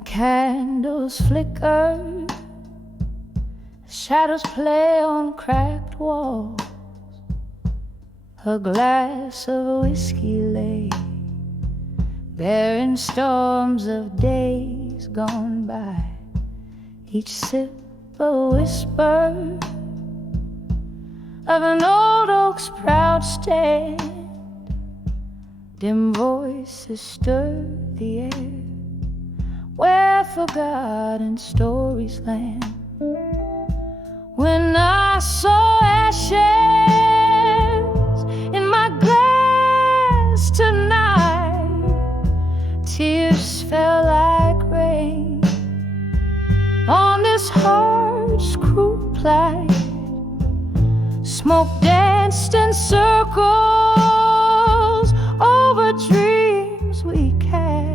the candles flicker, the shadows play on cracked walls. A glass of whiskey lay, bearing storms of days gone by. Each sip a whisper of an old oak's proud stand. Dim voices stir the air where forgotten stories land. When I saw ashes in my glass tonight, tears fell like rain on this heart's cruel plight. Smoke danced in circles over dreams we cast,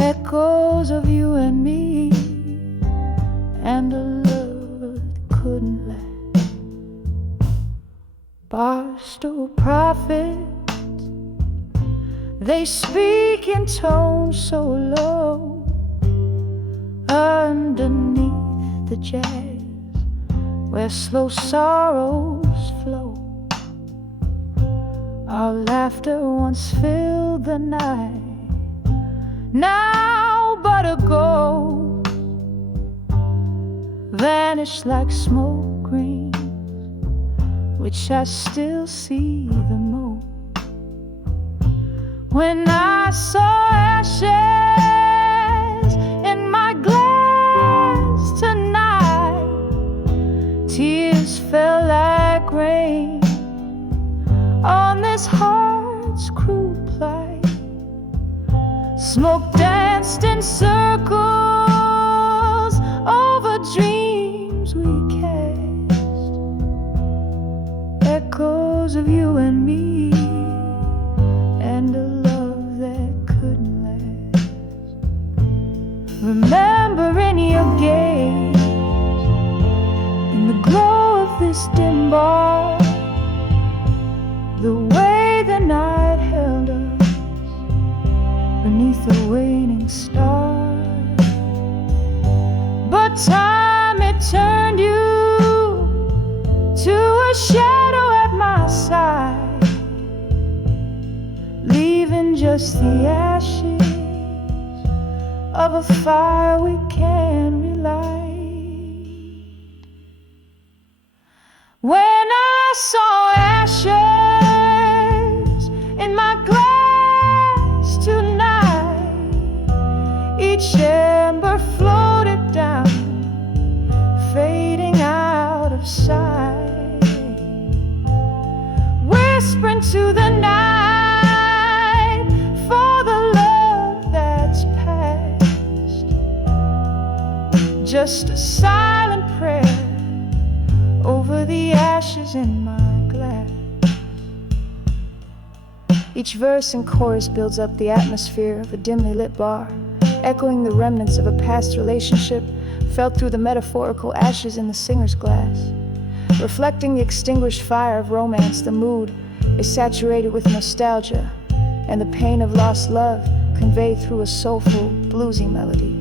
echoes of you and me, and a love that couldn't last. Barstool prophets, they speak in tones so low, underneath the jazz where slow sorrows flow. Our laughter once filled the night, now but a ghost, vanished like smoke rings, which I still see the most. When I saw ashes in my glass tonight, tears fell like rain on this heart's cruel plight. Smoke danced in circles over dreams we cast, echoes of you and me, and a love that couldn't last. Remembering your gaze in the glow of this dim bar, the way the night held us beneath the waning star. But time, it turned you to a shadow at my side, leaving just the ashes of a fire we can't relight. When I saw ashes in my glass tonight, each ember floated down, fading out of sight, whispering to the night for the love that's past. Just a silent prayer over the ashes in my glass. Each verse and chorus builds up the atmosphere of a dimly lit bar, echoing the remnants of a past relationship felt through the metaphorical ashes in the singer's glass. Reflecting the extinguished fire of romance, the mood is saturated with nostalgia and the pain of lost love conveyed through a soulful, bluesy melody.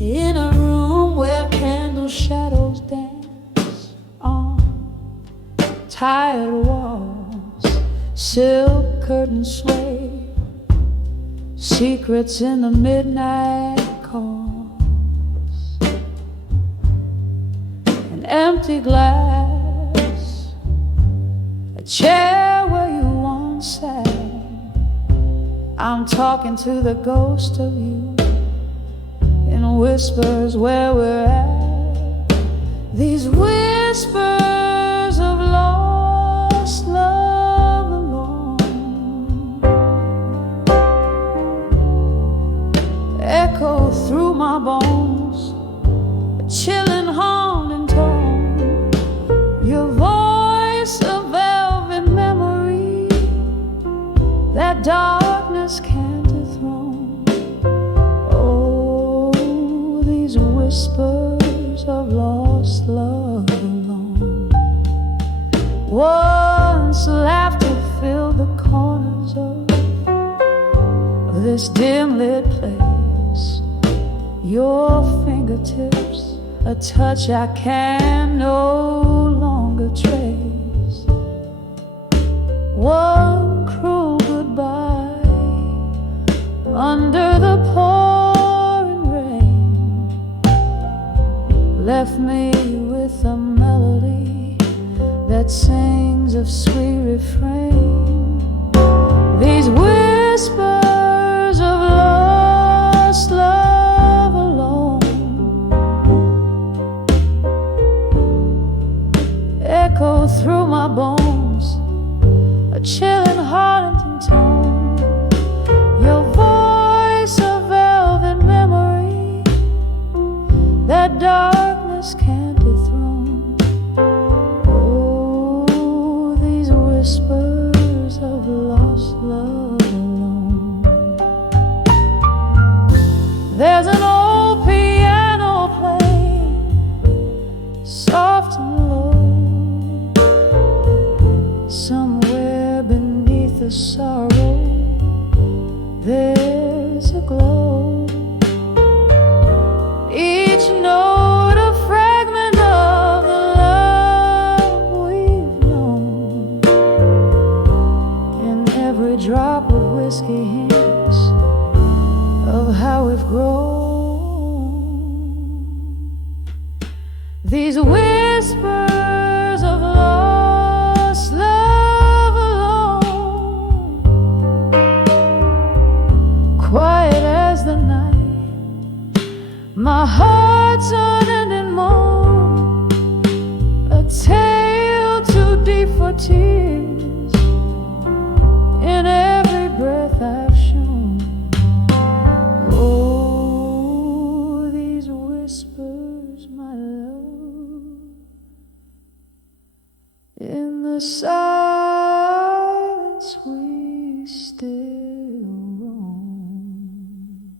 In a room where candle shadows dance on tired walls, silk curtains sway, secrets in the midnight calls. An empty glass, a chair where you once sat. I'm talking to the ghost of you in whispers where we're at. These whispers of lost love alone, echo that darkness can't dethrone. Oh, these whispers of lost love alone. Once laughter filled the corners of this dim lit place. Your fingertips, a touch I can no longer trace. One cruel goodbye under the pouring rain left me with a melody that sings of sweet refrain. These whispers of lost love alone echo through my bones, a chilling haunting tone. Your voice, a velvet memory that darkness can't dethrone. Oh, these whispers of lost love alone. There's an old piano playing, soft and low, somewhere beneath the sorrow there's a glow. Each note a fragment of the love we've known, and every drop of whiskey hints of how we've grown. These whispers of lost love alone, quiet as the night, my heart's unending moan, a tale too deep for tears in every breath I've shown. Oh, these whispers, my love, in the silence we still roam.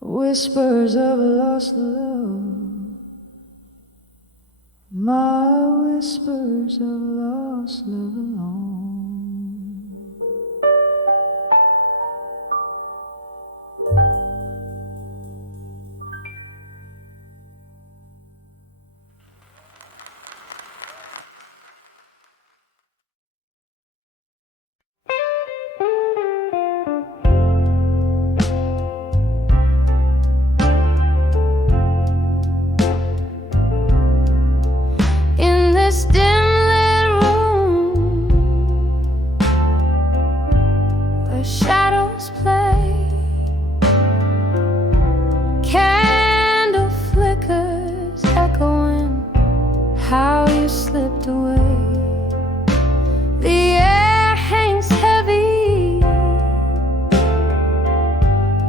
Whispers of lost love, my whispers of lost love alone. In this dim lit room where shadows play, candle flickers echoing how you slipped away. The air hangs heavy,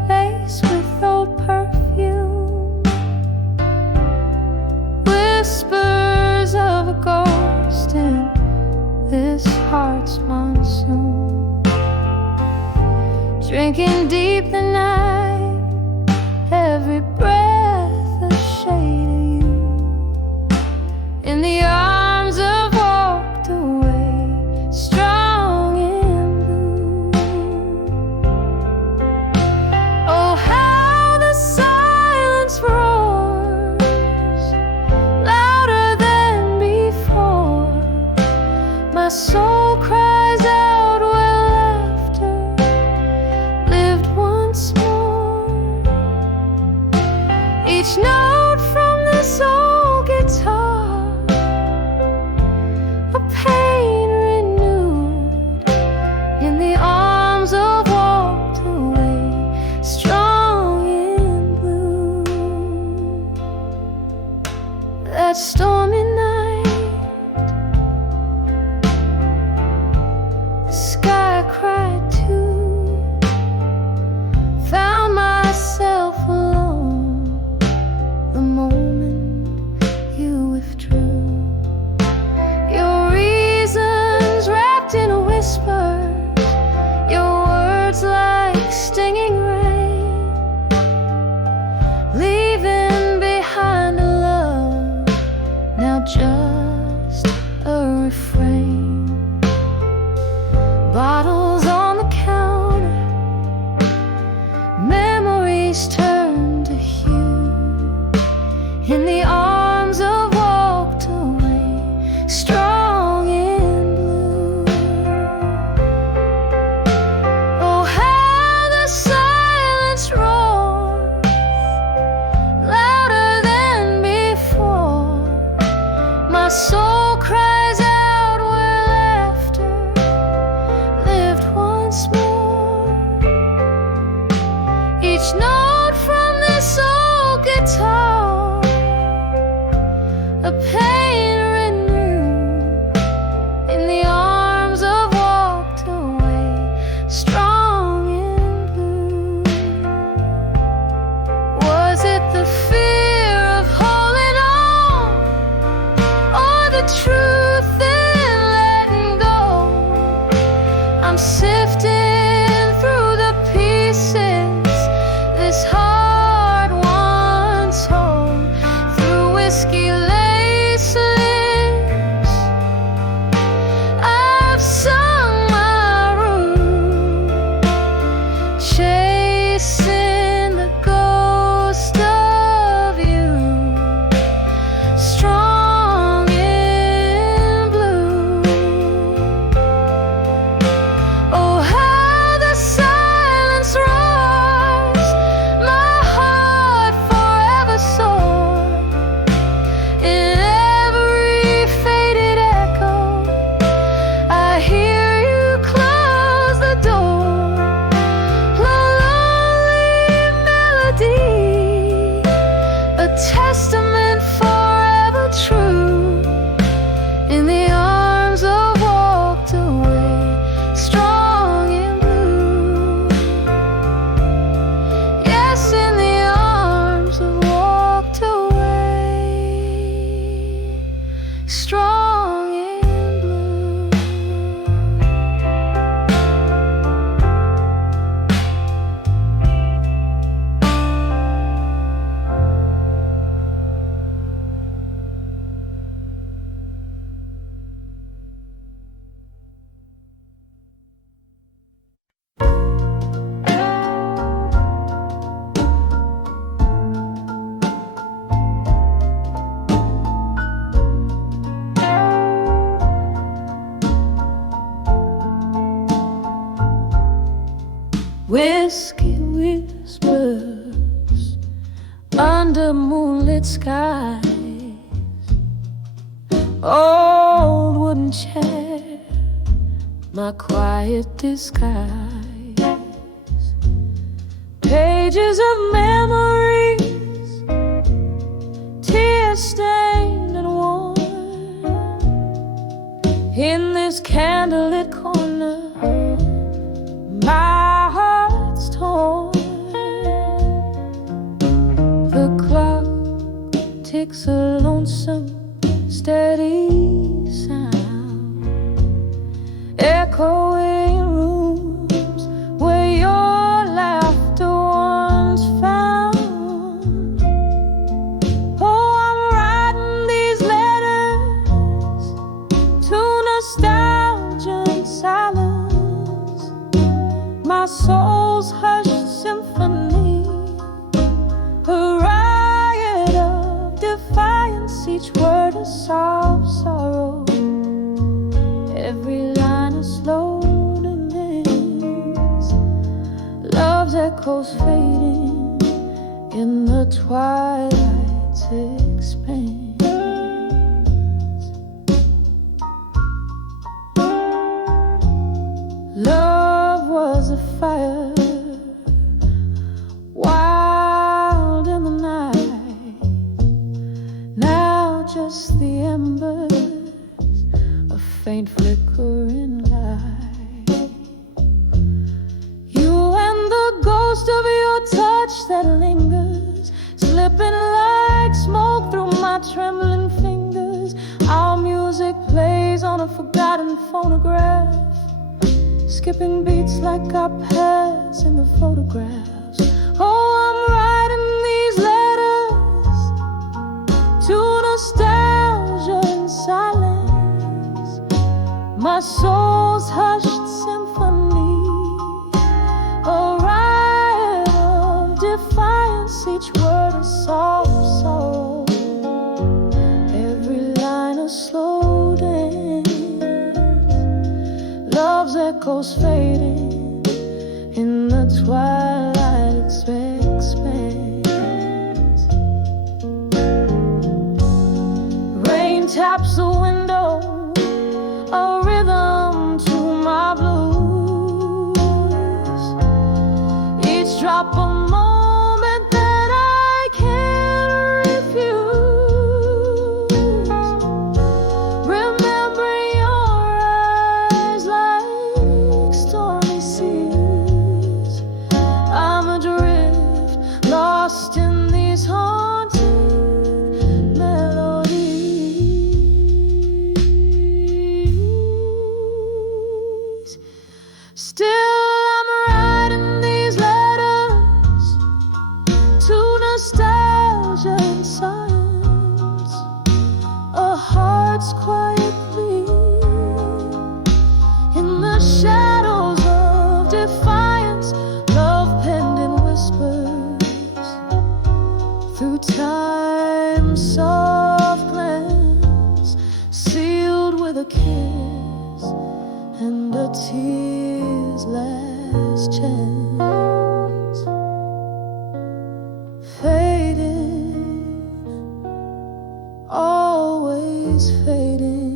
laced with old perfume, whispers of a ghost in this heart's monsoon. Drinking deep the night, every breath a shade of you. In the arms of walked away, strong and blue. Oh, how the silence roars, louder than before. My soul cries out where laughter lived I'm sifting through the pieces this heart once home, through whiskey lace lips. I've sung my room, chasing the ghost of you, strong in blue. Oh, how the silence roars, my heart forever sore. In every faded echo, I hear you close the door. Lonely melody, a testament forever true. In the arms of walked away, strong in blue. Yes, in the arms of walked away, strong in blue. Whiskey whispers under moonlit skies, old wooden chair, my quiet disguise, pages of memories, tear stained and worn, in this candlelit corner, my heart's torn. The clock ticks a lonesome, steady sound, echoing rooms where your laughter once found. Oh, I'm writing these letters to nostalgia and silence, my soul's hushed symphony, a riot of defiance, each word a sob sorrow, every line a slow dance. Love's echoes fading in the twilight's expanse. Love was a fire, wild in the night. Now just the embers, a faint flickering light. You and the ghost of your touch that lingers, slipping like smoke through my trembling fingers. Our music plays on a forgotten phonograph, skipping beats like our past in the photographs. Oh, I'm writing these letters to nostalgia and silence, my soul's hushed symphony, a riot of defiance, each word a soft sorrow, every line a slow dance. Love's echoes fading in the twilight expanse. Rain taps the window, a rhythm to my blues, each drop a moment that I can't refuse. Remembering your eyes like stormy seas, Still I'm writing these letters to nostalgia and science, a heart's quiet plea in the shadows of defiance, love penned in whispers through time's soft glance, sealed with a kiss and a tear's last chance. Fading, always fading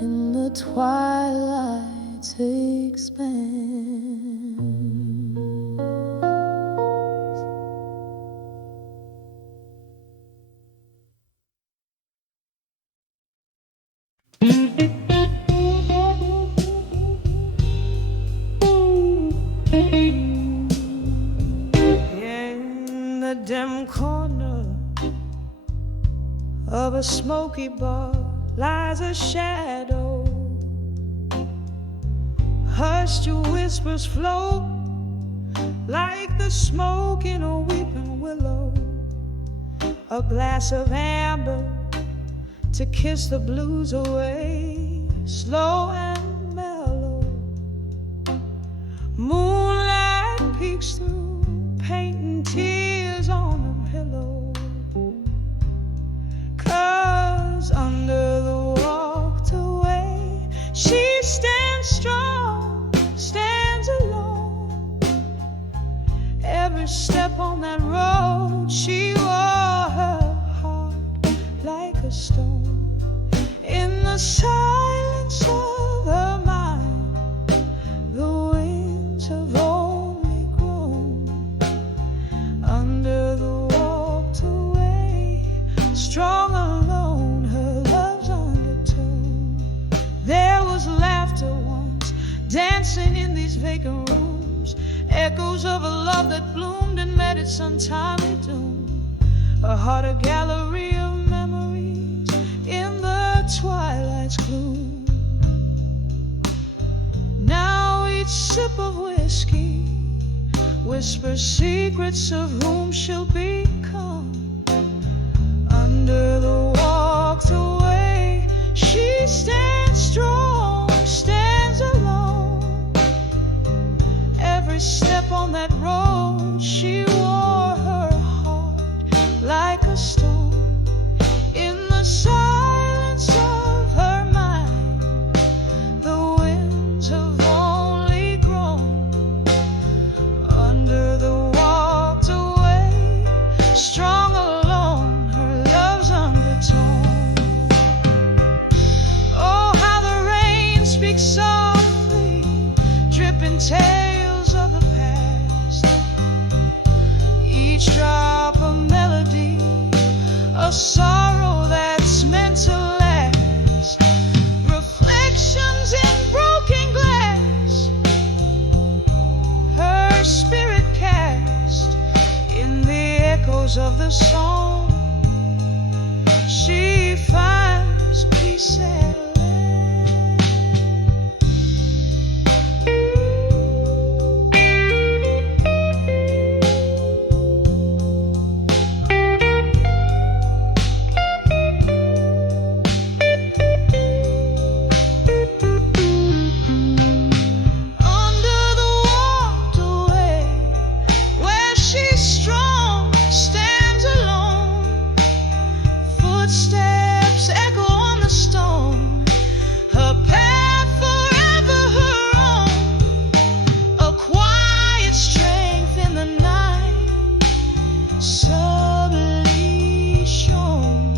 in the twilight's expanse. In the dim corner of a smoky bar lies a shadow. Hushed whispers float like the smoke in a weeping willow. A glass of amber to kiss the blues away, slow and mellow. Moonlight peeks through, painting tears on a pillow. 'Cause under the walked away, she stands strong, stands alone. Every step on that road, she wore her heart like a stone. In the silence of her mind, the winds have only grown. Under the walked away, strong alone, her love's undertone. There was laughter once, dancing in these vacant rooms, echoes of a love that bloomed and met its untimely doom. A heart, a gallery of memories in the twilight's gloom. Now each sip of whiskey whispers secrets of whom she'll become. Under the walked away, she stands strong, stands alone. Every step on that road, she wore her heart like a stone. In the silence of her mind, the winds have only grown. Under the walked away, strong alone, her love's undertone. Oh, how the rain speaks softly, dripping tales of the past. Each drop a melody, a sorrow that's meant to last. Reflections in broken glass, her spirit cast in the echoes of the song. She finds peace at last. Under the walked away, where she's strong, stands alone. Footsteps echo on the stone, her path forever her own. A quiet strength in the night, subtly shown.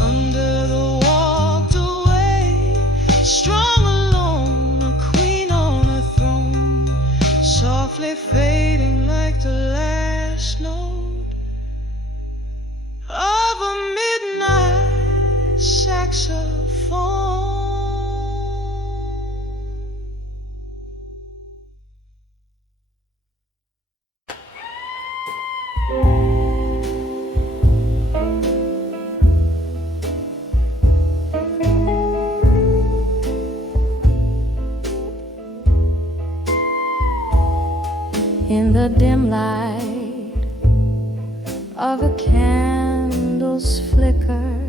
Under the walked away, strong alone, a queen on a throne, softly fading like the last note of a midnight saxophone. in the dim light of a candle's flicker.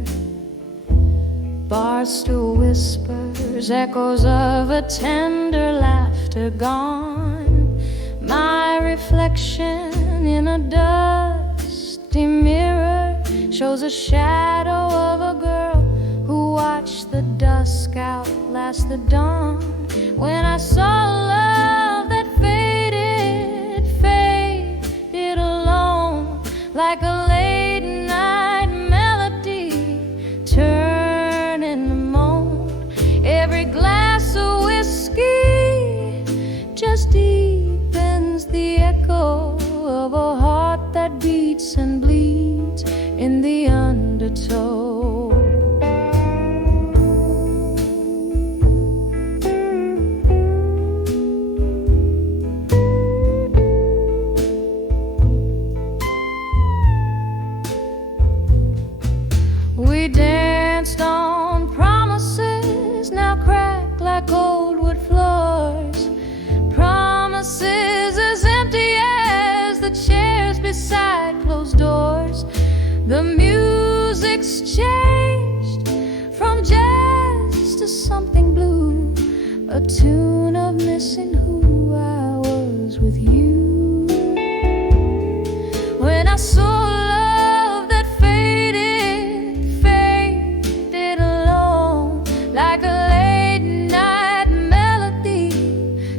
Barstool whispers, echoes of a tender laughter gone. My reflection in a dusty mirror shows a shadow of a girl who watched the dusk outlast the dawn. When I saw love that faded alone, like a late night melody turning to moan. Every glass of whiskey just deepens the echo of a heart that beats and bleeds in the undertow. We danced on promises now cracked like old wood floors. Promises as empty as the chairs beside closed doors. The music's changed from jazz to something blue, a tune of missing who I was with you. When I saw love that faded alone, like a late night melody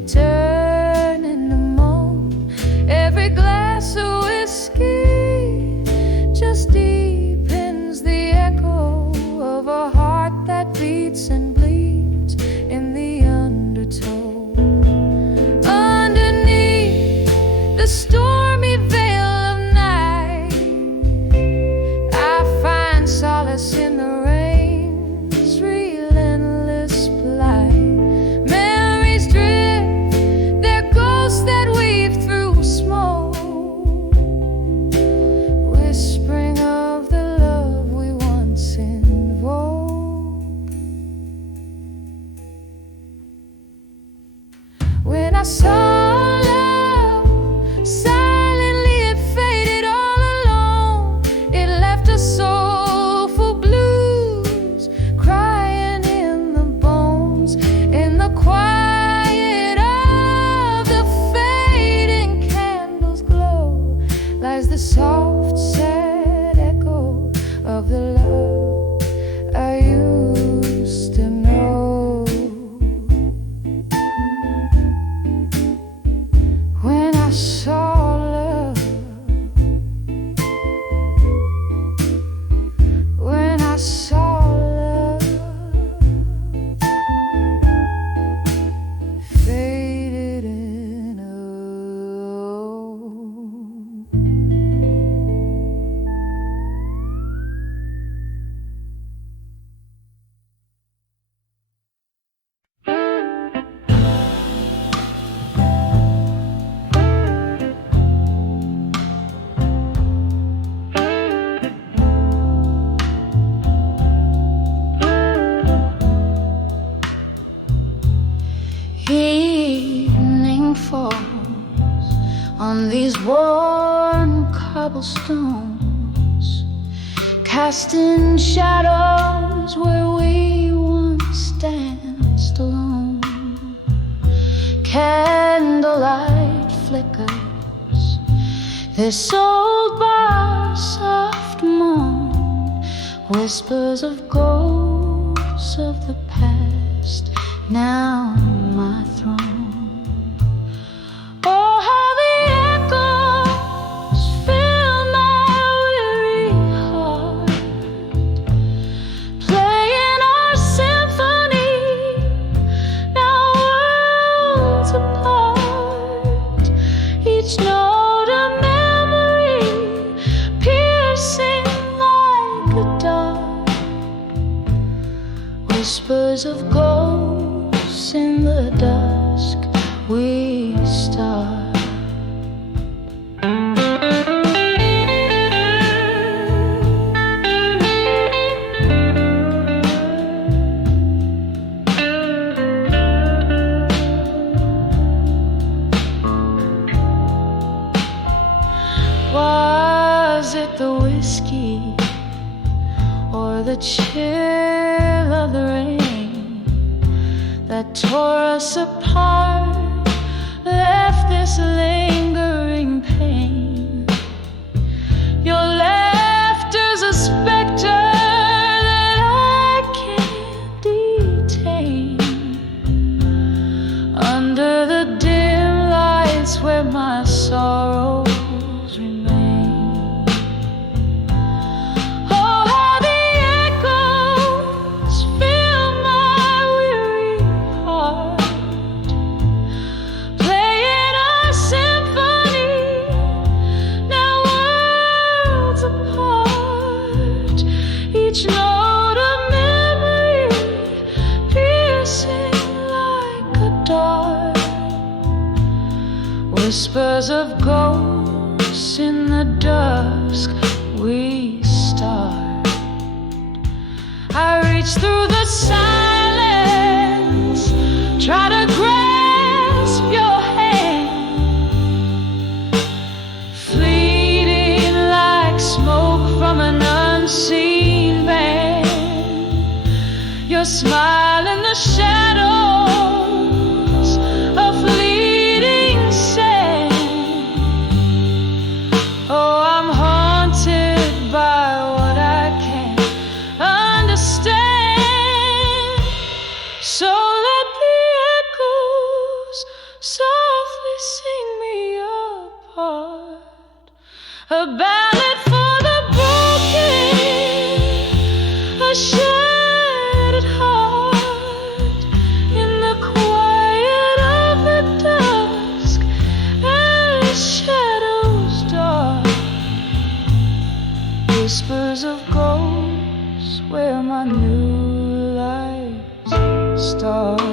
turning to moan. Every glass of whiskey just deepens the echo of a heart that beats and bleeds in the undertow. Underneath the stormy veil of night, I find solace in the rain's relentless plight. Memories drift, they're ghosts that weave through smoke, whispering of the love we once invoked. When I saw love, silently it faded all alone. It left a soulful blues crying in the bones. In the quiet of the fading candle's glow lies the soft, sad echo of the love I used to know. When I saw love, when I saw love faded in evening falls on these worn cobblestones, casting shadows where we once danced alone. Candlelight flickers, this old bar's soft moan, whispers of ghosts of the past, now my throne. Oh, how the echoes fill my weary heart, playing our symphony, now worlds apart. Each note a memory, piercing like a dart. Whispers of ghosts in the dusk we start. the chill of the rain that tore us apart, left this lingering pain. Your laughter's a specter that I can't detain. Under the dim lights where my sorrows remain. Oh, how the echoes fill my weary heart, playing a symphony now worlds apart. Each note a memory piercing like a dart. Whispers of ghosts in the dusk we start. I reach through the silence, try to grasp your hand, fleeting like smoke from an unseen band. Your smile in the shadows, a fleeting sand. Oh, I'm haunted by what I can't understand. So let the echoes softly sing me apart. A ballad for the broken, a shattered heart. In the quiet of the dusk, as shadows dark, whispers of ghosts where my new life starts.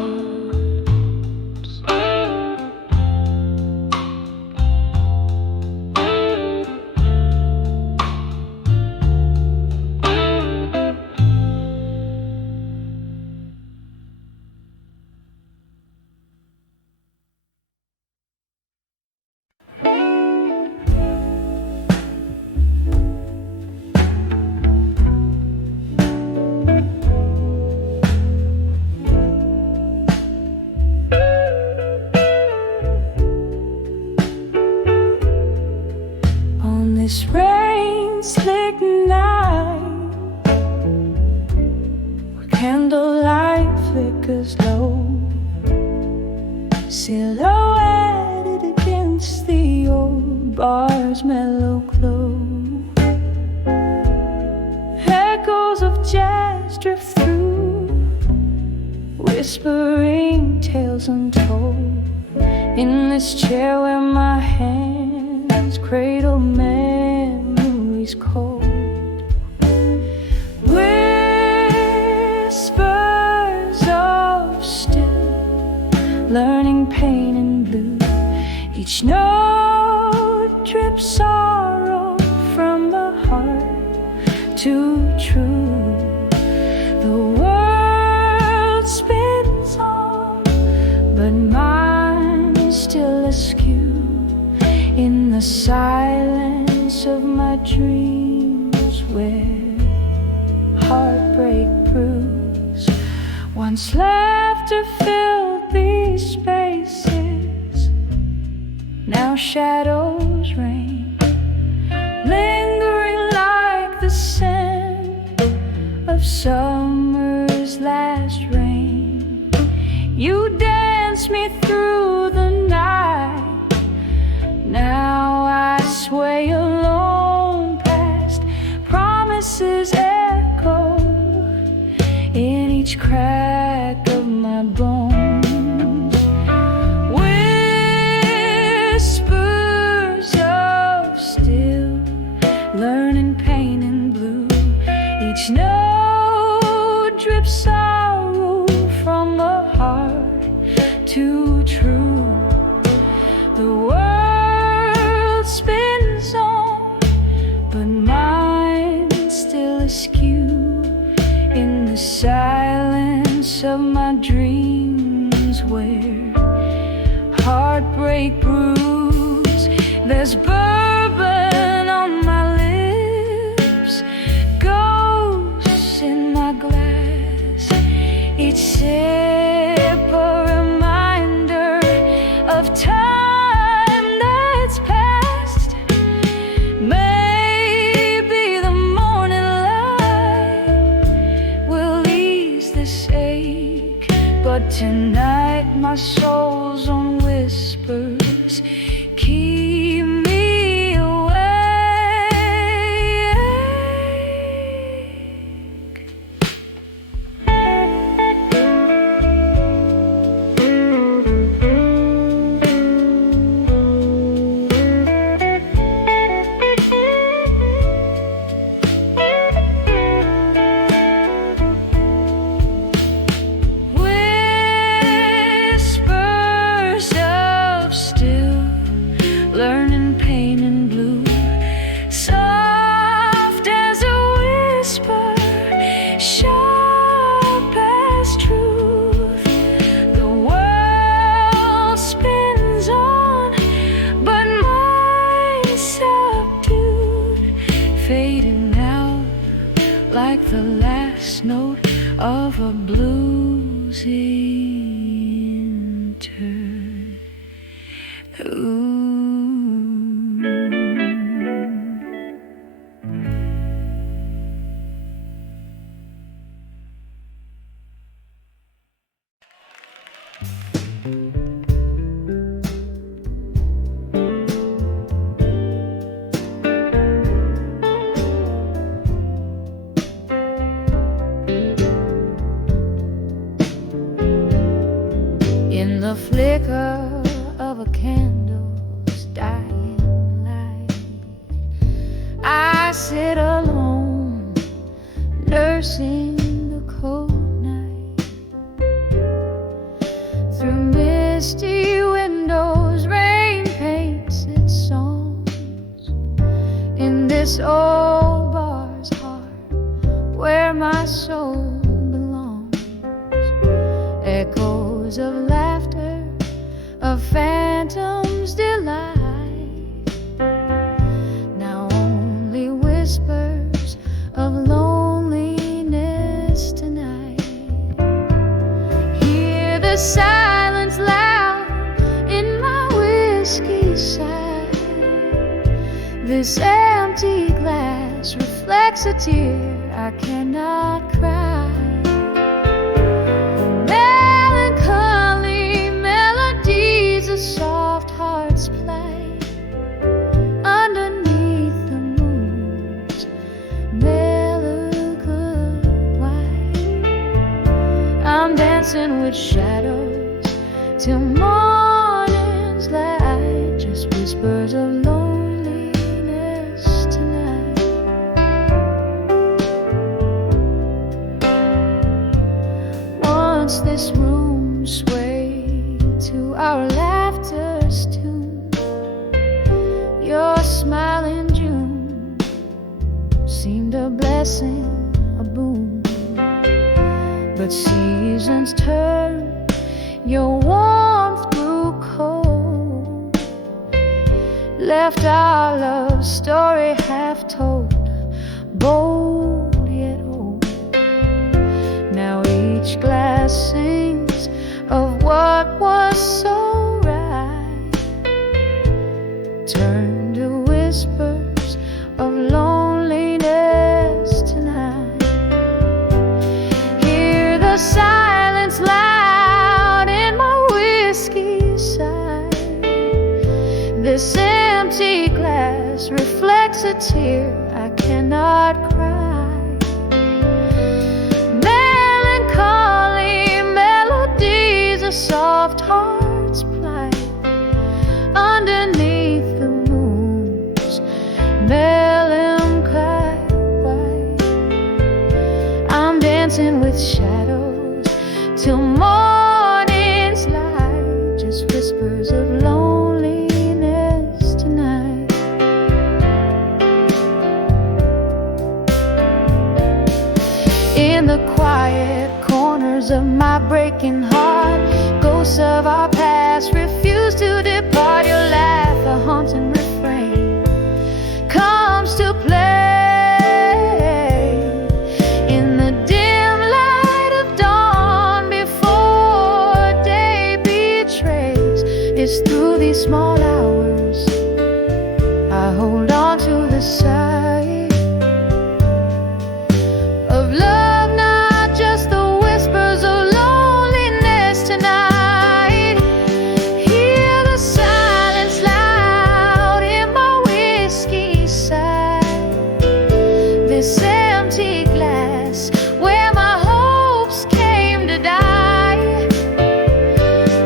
On this rain-slick night, where candlelight flickers low, silhouetted against the old bar's mellow glow, echoes of jazz drift through, whispering tales untold. In this chair where my hands cradle memories cold, whispers of still, learning pain and blue. Each note drips sorrow from the heart too true. The world spins on, but mine is still askew. In the silence of my dreams where heartbreak brews, once laughter filled these spaces, now shadows reign, lingering like the scent of summer's last rain. You dance me through the night. Now I sway alone past promises echo in each crack of my bones. Whispers of still, learning pain and blue. Each note drips sorrow from a heart too true. The world spins on, but mine still askew. In the silence of my dreams where heartbreak brews, there's bourbon on my lips, ghosts in time that's past. Maybe the morning light will ease this ache, but tonight my soul's on whispers keep me awake. Whispers of still, learning pain and blue, soft as a whisper, sharp as truth. The world spins on, but mine's subdued, fading out like the last note of a blues in the flicker of a candle's dying light. I sit alone, nursing the cold night. Through misty windows, rain paints its songs in this old bar's heart where my soul belongs. Echoes of laughter, a phantom's delight, now only whispers of loneliness tonight. Hear the silence loud in my whiskey side. This empty glass reflects a tear I cannot cry. Soft hearts play underneath the moon's melancholy white. I'm dancing with shadows till morning's light, just whispers of loneliness tonight. Once this room swayed to our laughter's tune, your smile in June seemed a blessing, a boon. But seasons turned, your warmth grew cold, left our love story half told, bold yet old. Now each glass sings of what was so right, turn to whispers of loneliness tonight. Hear the silence loud in my whiskey side. This empty glass reflects a tear I cannot cry. Melancholy melodies of soft hearts plight underneath the moon's melancholy white. I'm dancing with shadows till morning's light, just whispers of loneliness tonight. In the quiet corners of my breaking heart, ghosts of our past refuse to depart. Your laugh, a haunting refrain, comes to play in the dim light of dawn before day betrays It's through these small hours I hold on to the sight of love, not just the whispers of loneliness tonight. Hear the silence loud in my whiskey side. This empty glass where my hopes came to die.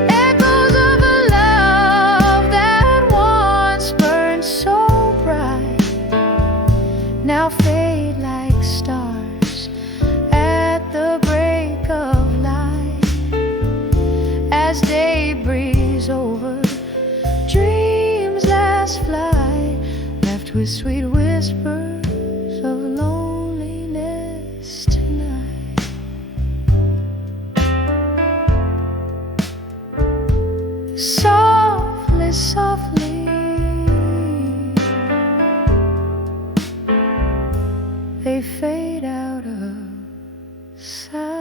Echoes of a love that once burned so bright now fade like stars at the break of light. As day breathes over dreams last flight, left with sweet whispers of loneliness tonight. Softly, softly they fade out of sight.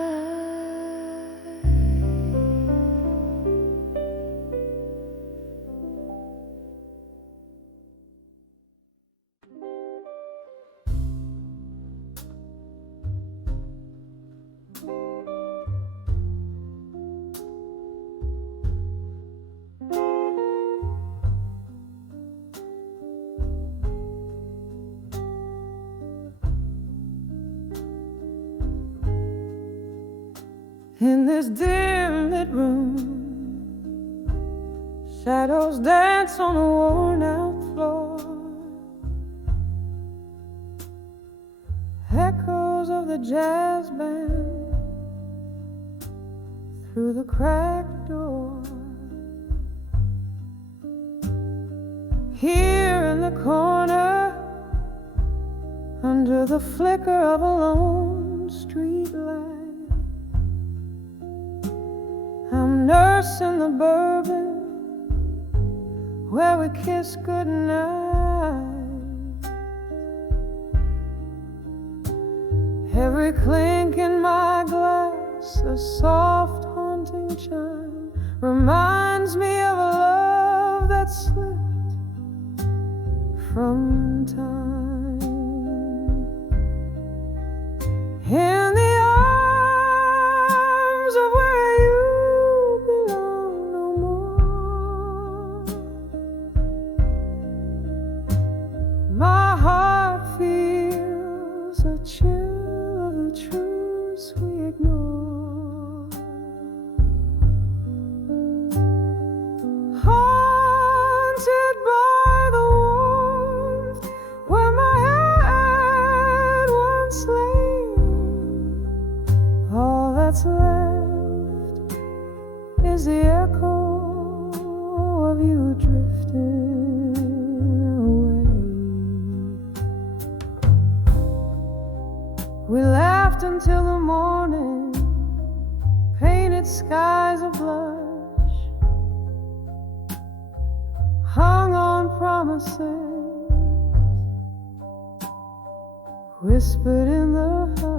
In this dim lit room, shadows dance on a worn out floor. Echoes of the jazz band through the cracked door. Here in the corner, under the flicker of a lone street light, I'm nursing the bourbon where we kiss goodnight. Every clink in my glass, a soft haunting chime, reminds me of a love that slipped from time. In the arms of where you belong no more, my heart feels a chill of the truths we ignore. Haunted by the warmth where my head once lay, all that's left is the echo of you drifting away. We laughed until the morning, painted skies of blush, hung on promises, whispered in the hush.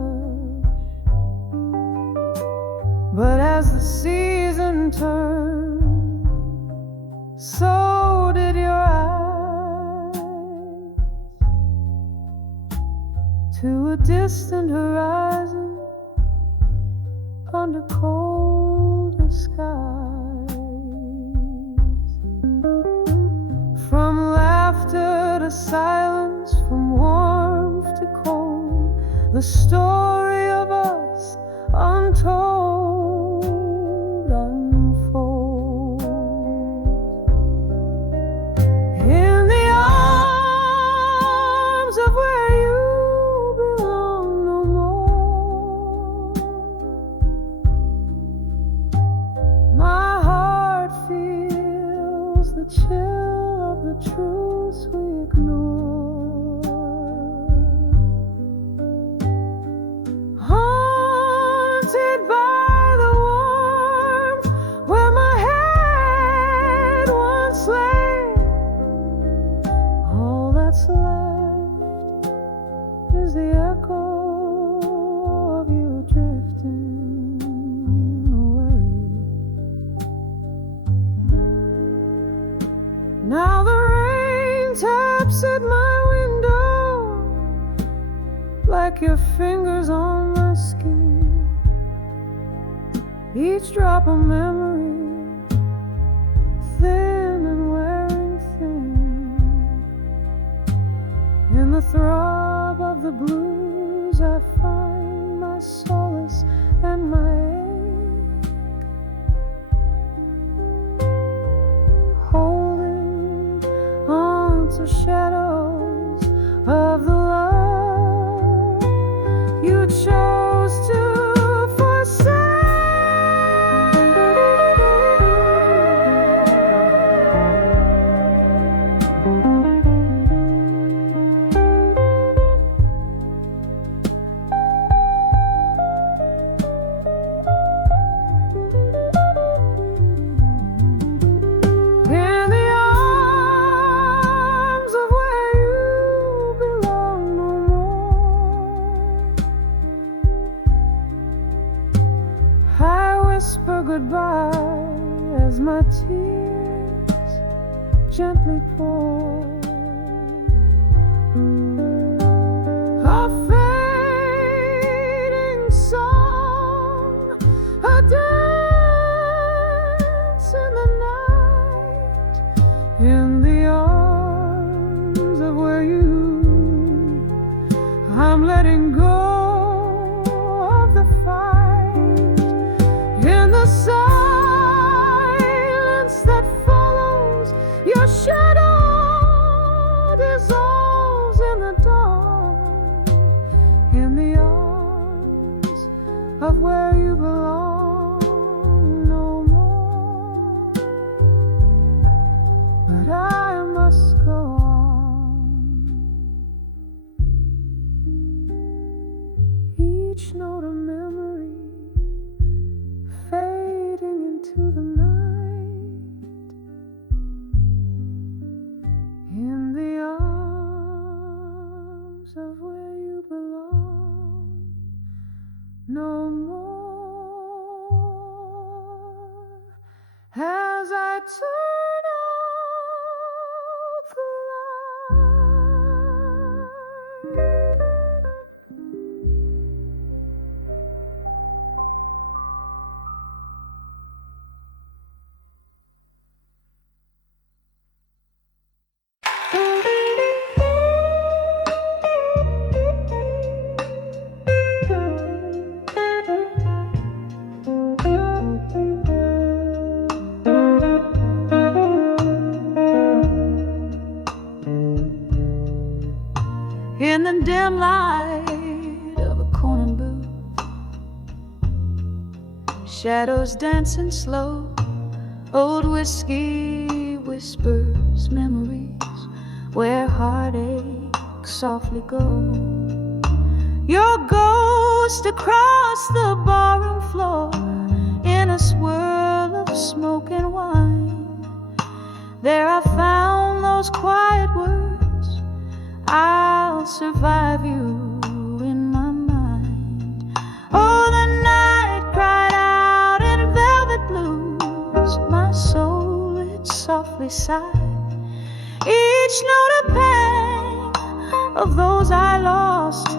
But as the season turned, so did your eyes, to a distant horizon under colder skies. From laughter to silence, from warmth to cold, the story of us untold unfolds. In the arms of where you belong no more, my heart feels the chill of the truths we ignore. Haunted by the warmth where my head once lay, all that's left is the echo of you drifting away. Now the rain taps at my window like your fingers on my skin. Each drop of memory, thin and wearing thin. In the throb of the blues I find my solace and my ache. Holding on to shadows of the love you chose to forsake. In the arms of where you belong no more, I whisper goodbye as my tears gently pour. A fading song, a dance in the night, in the arms of where I'm letting go of the fight. In the silence that follows, your shadow dissolves in the dark. In the arms of where you belong no more. But I must go on. Each note of memory fading into the night. In the arms of where you belong no more. As I turn out the light. In the dim light of a corner booth, shadows dancing slow, old whiskey whispers memories where heartache softly goes. Your ghost across the barroom floor in a swirl of smoke and wine. There I found those quiet words, I'll survive you in my mind. Oh, the night cried out in velvet blues. My soul, it softly sighed. Each note a pang of those I lost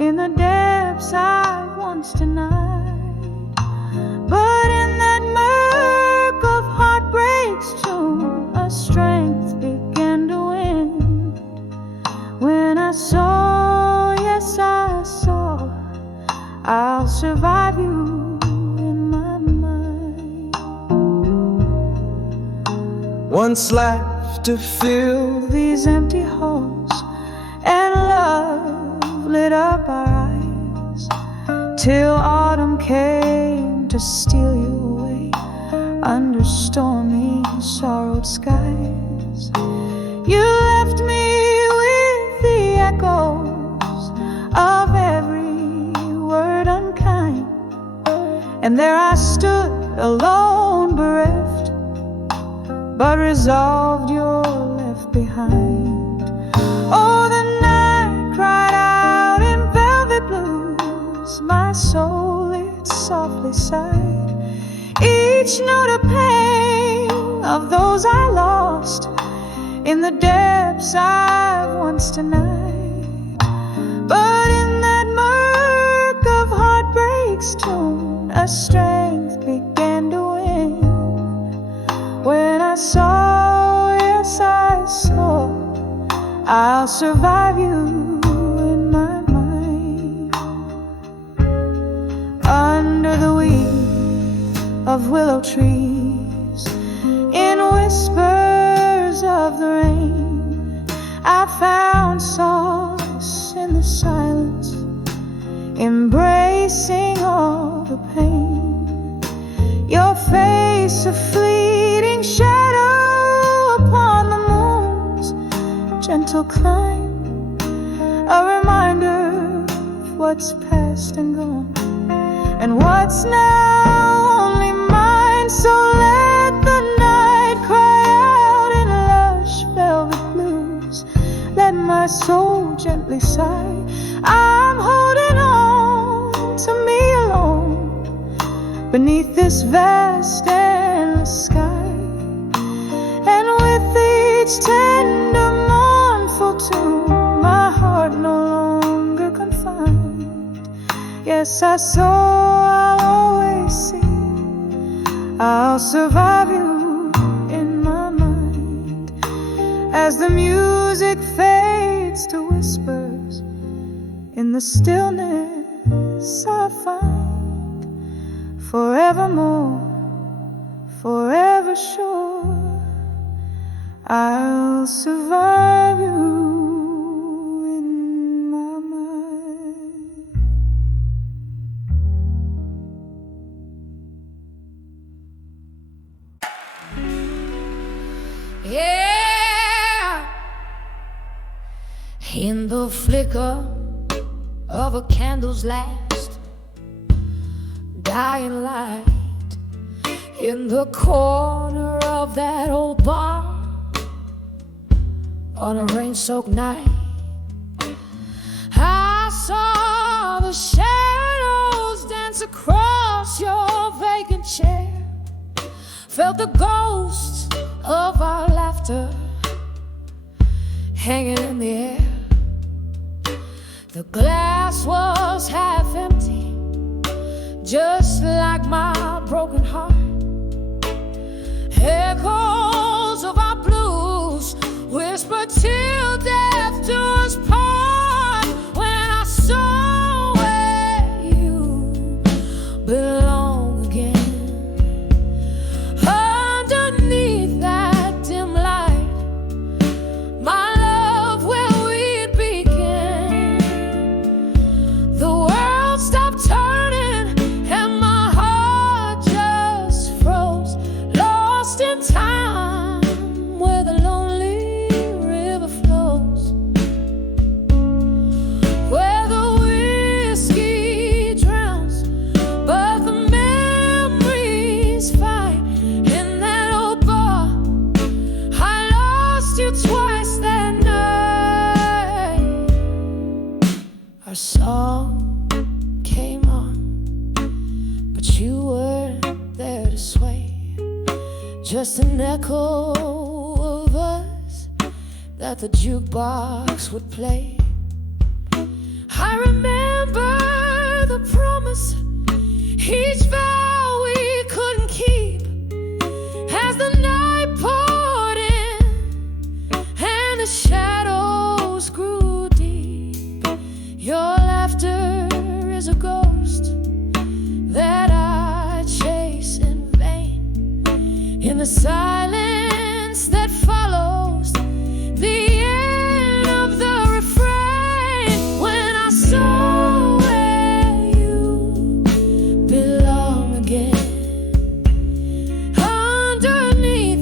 in the depths I once denied. But in that murk of heartbreak's tomb, a strength began to win. When I saw, yes I saw, I'll survive you in my mind. Once left to fill These empty halls, and love lit up our eyes, till autumn came to steal you away under stormy, sorrowed skies. You left me with the echoes of every word unkind, and there I stood alone, bereft, but resolved you're left behind. Oh, the night cried out in velvet blues. My soul, it softly sighed. Each note a pang of those I lost in the depths I've once denied. But in that murk of heartbreak's tomb, a strength began to win. When I saw, yes I saw, I'll survive you in my mind. Under the weed of willow trees, in whispers of the rain, I found solace in the silence, embracing all the pain. Your face, a fleeting shadow upon the moon's gentle climb, a reminder of what's past and gone, and what's now only mine. So let the night cry out in lush velvet blues. Let my soul gently sigh. I'm holding on to me alone beneath this vast endless sky. And with each tender mournful tune, my heart no longer confined. Yes, I saw, I'll always see, I'll survive you in my mind. As the music fades to whispers, in the stillness I find forevermore, forever sure, I'll survive you in my mind. Yeah, in the flicker of a candle's last dying light, in the corner of that old bar on a rain-soaked night, I saw the shadows dance across your vacant chair, felt the ghosts of our laughter hanging in the air. The glass was half empty, just like my broken heart. Echoes of our blues whisper till death do us part. When I saw where you belong again, underneath that dim light, my love, where we'd begin. The world stopped turning and my heart just froze, lost in time where the lonely river flows, where the whiskey drowns but the memories fight. In that old bar I lost you twice that night. Our song came on, but you weren't there to sway, just an echo of us that the jukebox would play. I remember the promise, each vow we couldn't keep, as the night poured in and the shadows grew deep. Your laughter is a ghost that I chase in vain, in the silence that follows the end of the refrain. When I saw where you belong again, underneath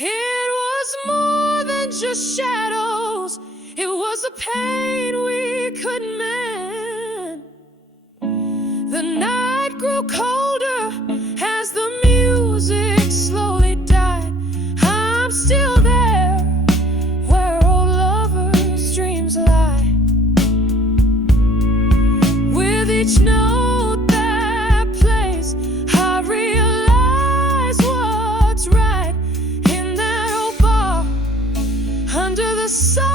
It was more than just shadows, it was a pain we couldn't mend. The night grew colder as the music slowly died. I'm still there where old lovers' dreams lie. With each note that plays, I realize what's right in that old bar under the soft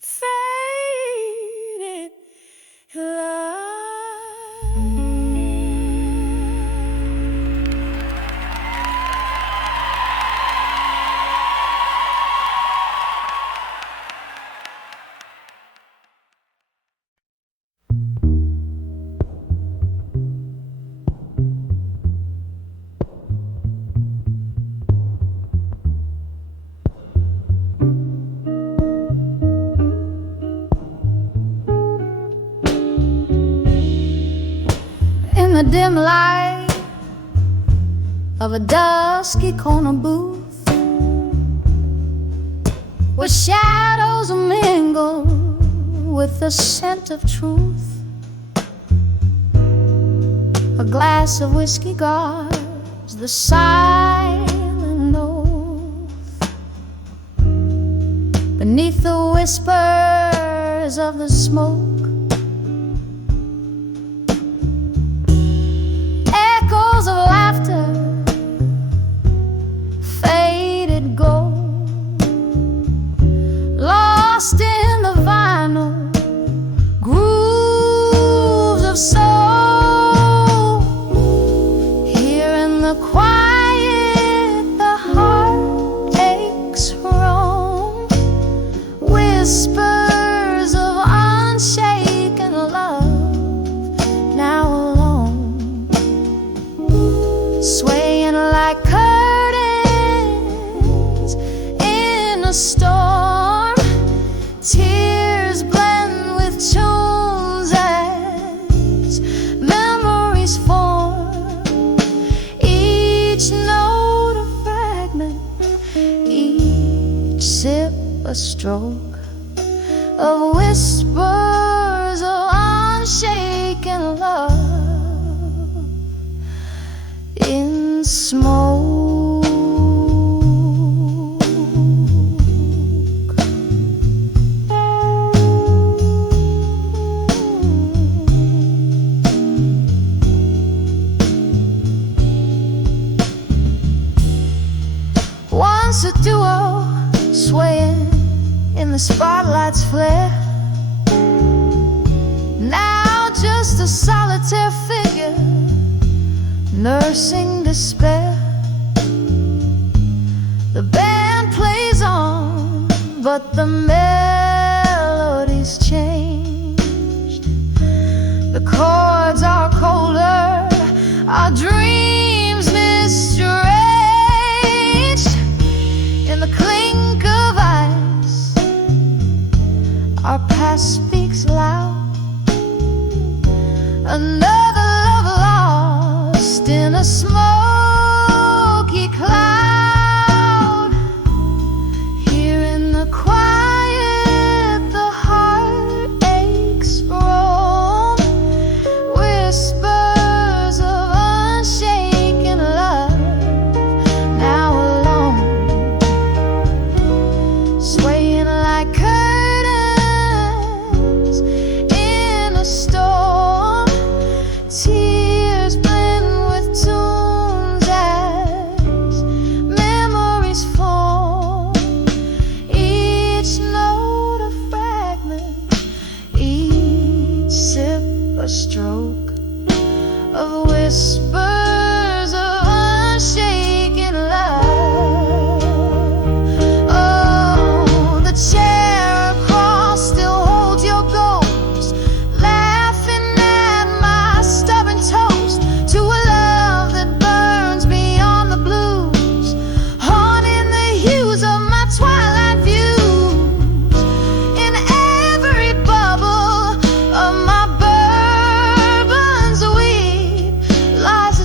faded light. In the dim light of a dusky corner booth, where shadows mingle with the scent of truth, a glass of whiskey guards the silent oath. Beneath the whispers of the smoke, echoes of laughter, faded gold, lost in the vinyl grooves of soul. Here in the quiet, the heart aches roam, whispers of unshaken love, now alone, swaying like curtains in a storm. Tears blend with tunes as memories form, each note a fragment, each sip a stroke of whispers of unshaken love in smoke. Once a duo swaying in the spotlight's flare, now just a solitaire figure nursing despair. The band plays on, but the melody's changed. The chords are colder, our dreams mistranged. In the clink of ice, our past speaks loud. Another love lost in a smoky cloud. Here in the quiet, the heart aches roam, whispers of unshaken love, now alone, swaying like curtains in a storm. Tears blend with tunes as memories form, each note a fragment, each sip a stroke of whispers of unshaken love. Oh, the chair across still holds your ghost, laughing at my stubborn toast to a love that burns beyond the blues, haunting the hues of my twilight views. In every bubble of my bourbon's weep lies a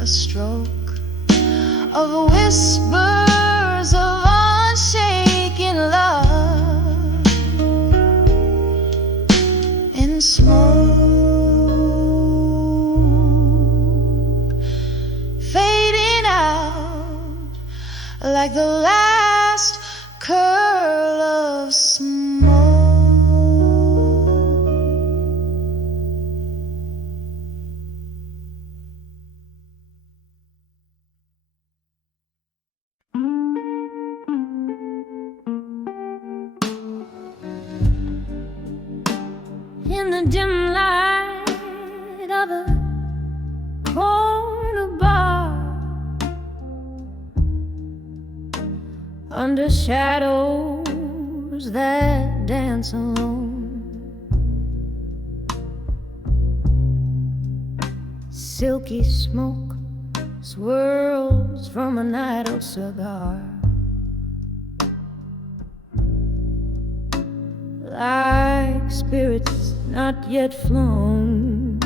a stroke of whispers of unshaken love in smoke, fading out like the last curl of smoke. In the dim light of a corner bar, under shadows that dance alone, silky smoke swirls from an idle cigar, like spirits not yet flown.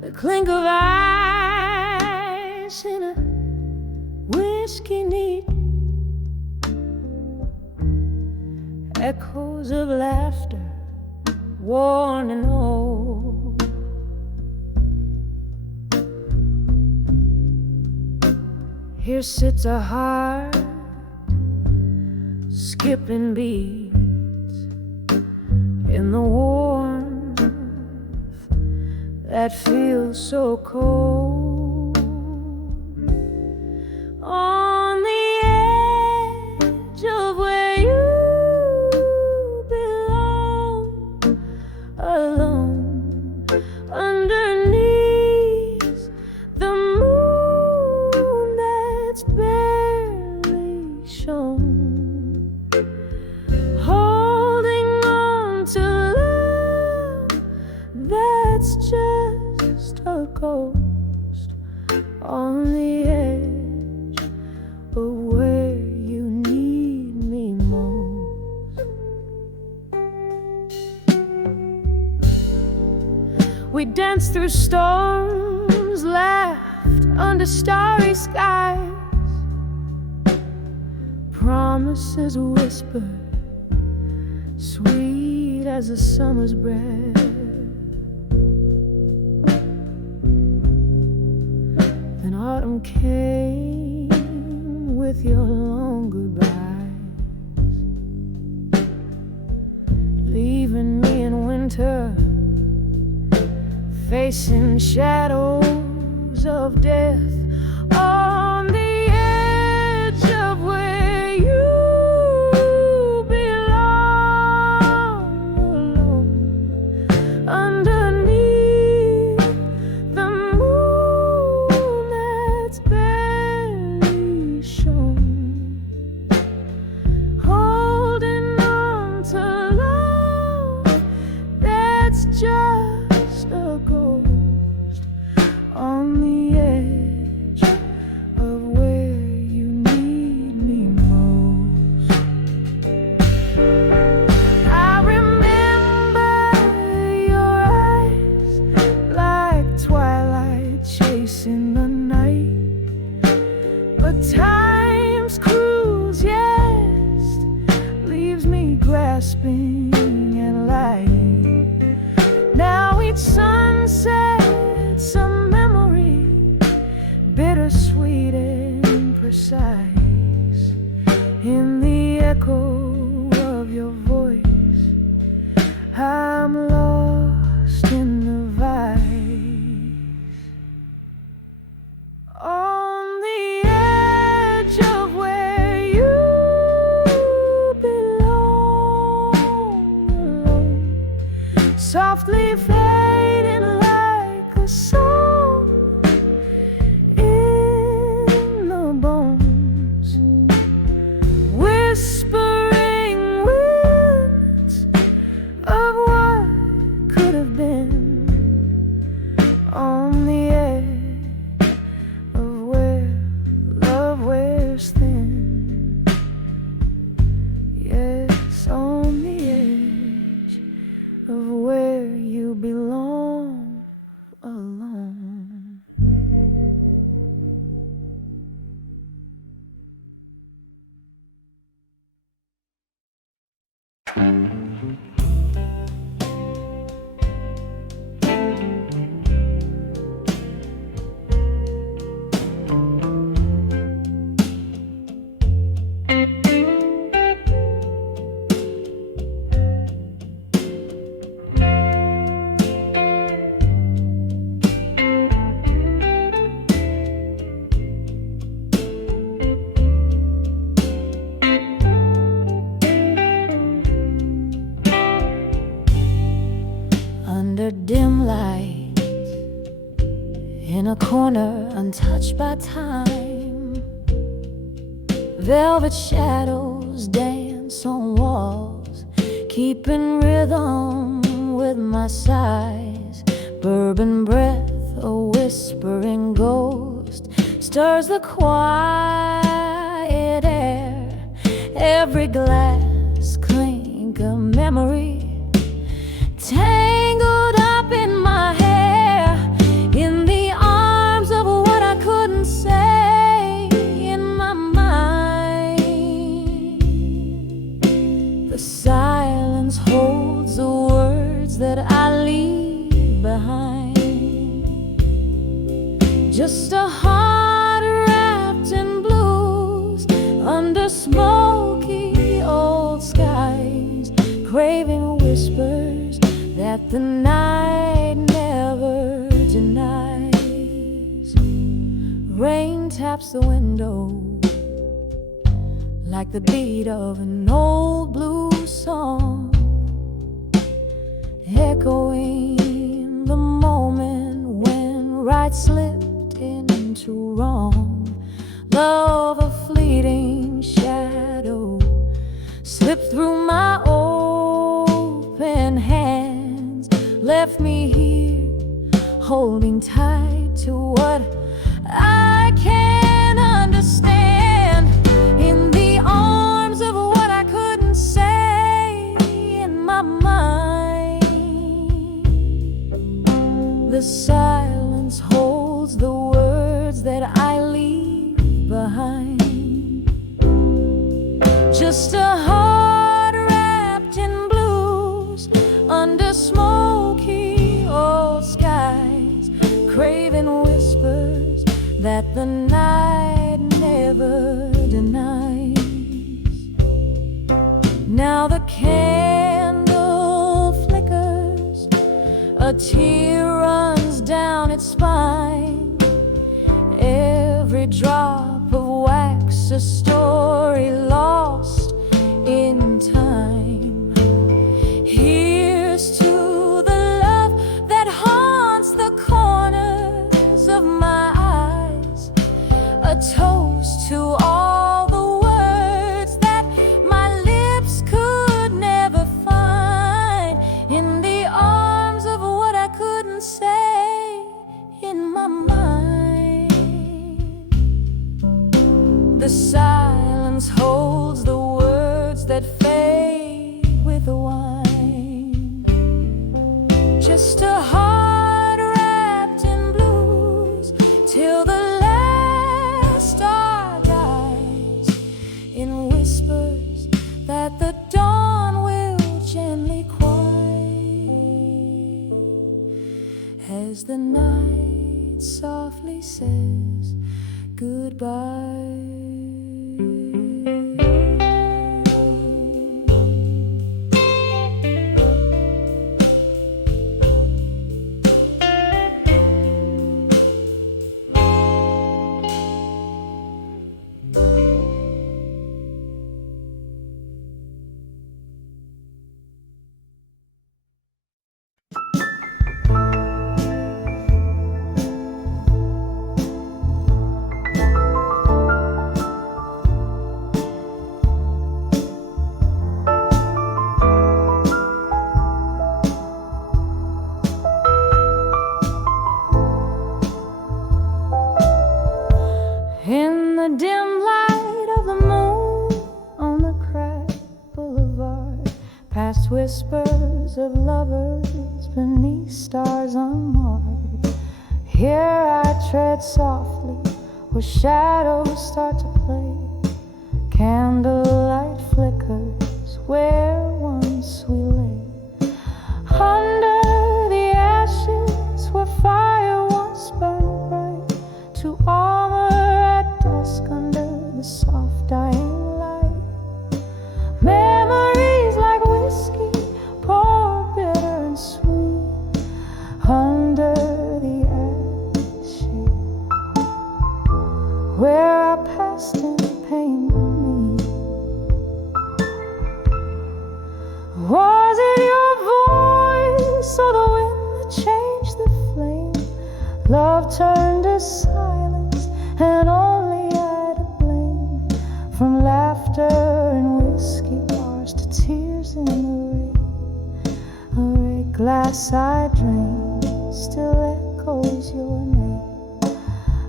The clink of ice in a whiskey neat, echoes of laughter worn and old. Here sits a heart skipping beats in the warmth that feels so cold. On the edge of where you belong, alone underneath the moon that's barely shone. Just a ghost on the edge of where you need me most. We danced through storms, laughed under starry skies, promises whispered, sweet as a summer's breath. Autumn came with your long goodbyes, leaving me in winter, facing shadows of death. On the edge of where you belong, alone underneath the moon that's barely shone, holding on to love that's just a ghost on the edge of where you need me most. I remember your eyes like twilight chasing the night, but time's cruise, yes, leaves me grasping at light. Now each sunset's a memory, bittersweet and precise, in the echo of your voice. I'm lost in the vice. On the edge of where you belong, alone, softly fading like a song in the bones, whispering winds of what could have been. On the edge of where love wears thin, yes, on the edge of where you belong. under dim light, in a corner untouched by time. Velvet shadows dance on walls, keeping rhythm with my sighs. Bourbon breath, a whispering ghost, stirs the quiet air. Every glass clink a memory, tangled up in my hair, in the arms of what I couldn't say in my mind. The silence holds the words that I leave behind. Just a heart wrapped in blues, under smoky old skies, craving whispers that the night never denies. Rain taps the window like the beat of an old blues song, echoing the moment when right slipped into wrong. Love, a fleeting shadow, slipped through my open hands, left me here holding tight to what I can't understand, in the arms of what I couldn't say in my mind. The silence holds the words that I leave behind. Just a heart wrapped in blues, under smoky old skies, craving whispers that the night never denies. Now the candle flickers, a tear runs down its spine, every drop of wax a story lost in time. Here's to the love that haunts the corners of my eyes, a toast to all the words that my lips could never find, in the arms of what I couldn't say in my mind. The silence holds the words that fade with the wine. Just a heart wrapped in blues, till the last star dies, in whispers that the dawn will gently quiet, as the night softly says goodbye. In the dim light of the moon on the cracked boulevard, past whispers of lovers beneath stars unmarked. Here I tread softly where shadows start to play. Candlelight flickers where once we lay. Under the ashes where fire once burned bright, to armor at dusk under the soft dying light. Memories like whiskey pour bitter and sweet under the ashes where our past and pain meet. Was it your voice or the wind Love turned to silence, and only I to blame. From laughter and whiskey bars to tears in the rain. A red glass I drained still echoes your name.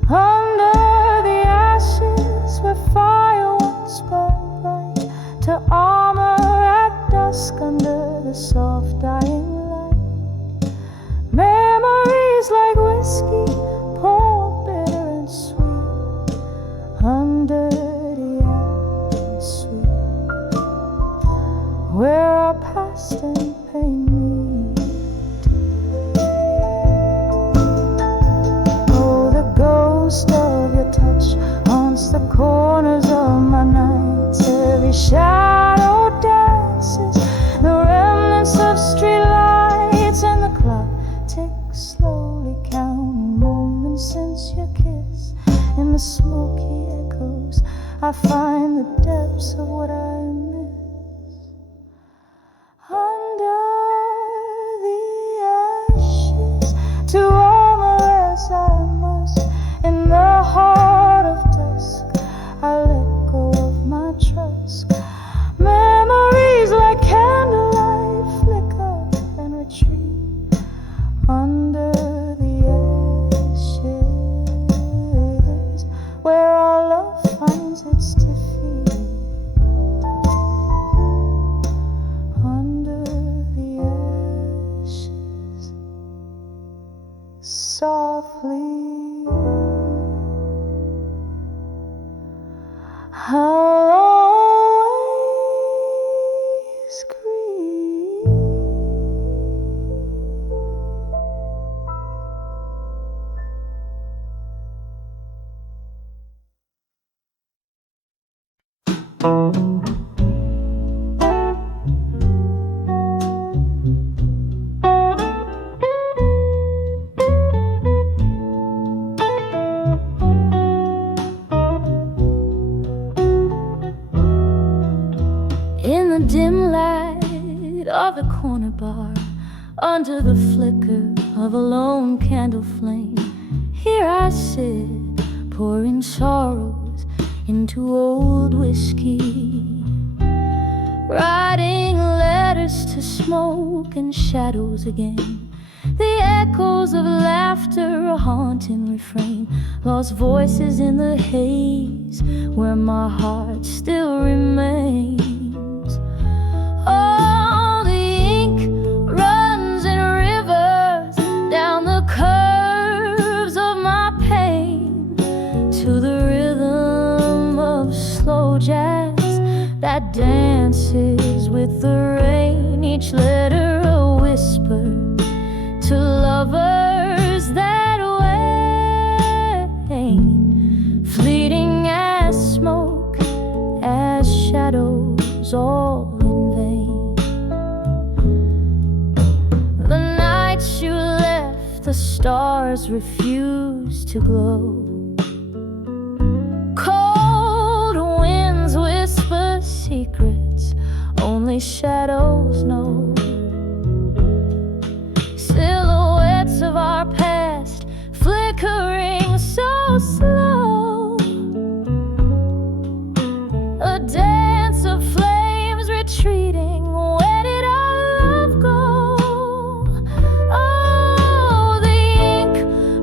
Under the ashes where fire once burned bright, to armor at dusk under the soft dying light. Memories like whiskey, pour bitter and sweet, under the atmosphere where our past and pain meet. Oh, the ghost of your touch haunts the corners of my nights. Every shadow dances, the remnants of street lights, and the clock ticks slowly, counting moments since your kiss. In the smoky echoes, I find the depths of what I miss. Under the ashes, to armor as I must, in the heart of dusk, I let go of my trust. Memories like candlelight flicker and retreat under the ashes, where our love finds its defeat. Under the ashes, softly I'll always grieve. In the dim light of the corner bar, under the flicker of a lone candle flame, here I sit, pouring sorrows into old whiskey, writing letters to smoke and shadows again. The echoes of laughter, a haunting refrain, lost voices in the haze where my heart still remains. Oh, the ink runs in rivers down the curves of my pain, to the rhythm of slow jazz that dances with the rain. Each letter a whisper to lovers that way, fleeting as smoke, as shadows, all in vain. The nights you left, the stars refused to glow. Cold winds whisper secrets only shadows know. Silhouettes of our past flickering so slow, a dance of flames retreating. Where did our love go? Oh, the ink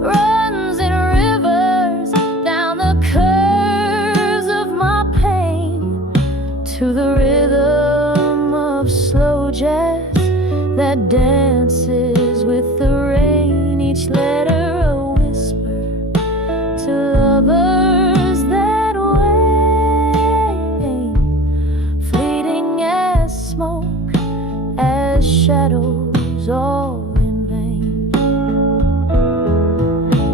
runs in rivers down the curves of my pain, to the rhythm of slow jazz that dances with the rain. Each letter a whisper to lovers that way, fleeting as smoke, as shadows, all in vain.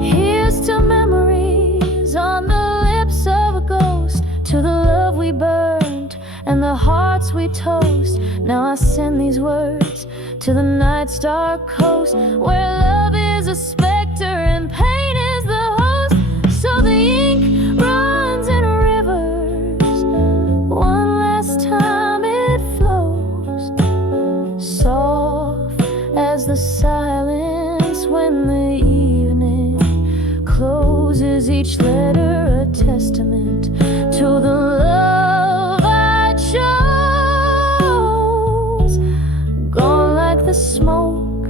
Here's to memories on the lips of a ghost, to the love we burned and the hearts we toast. Now I send these words to the night's dark coast, where love is a specter and pain is the host. So the ink runs in rivers, one last time it flows, soft as the silence when the evening each letter a testament to the love I chose. Gone like the smoke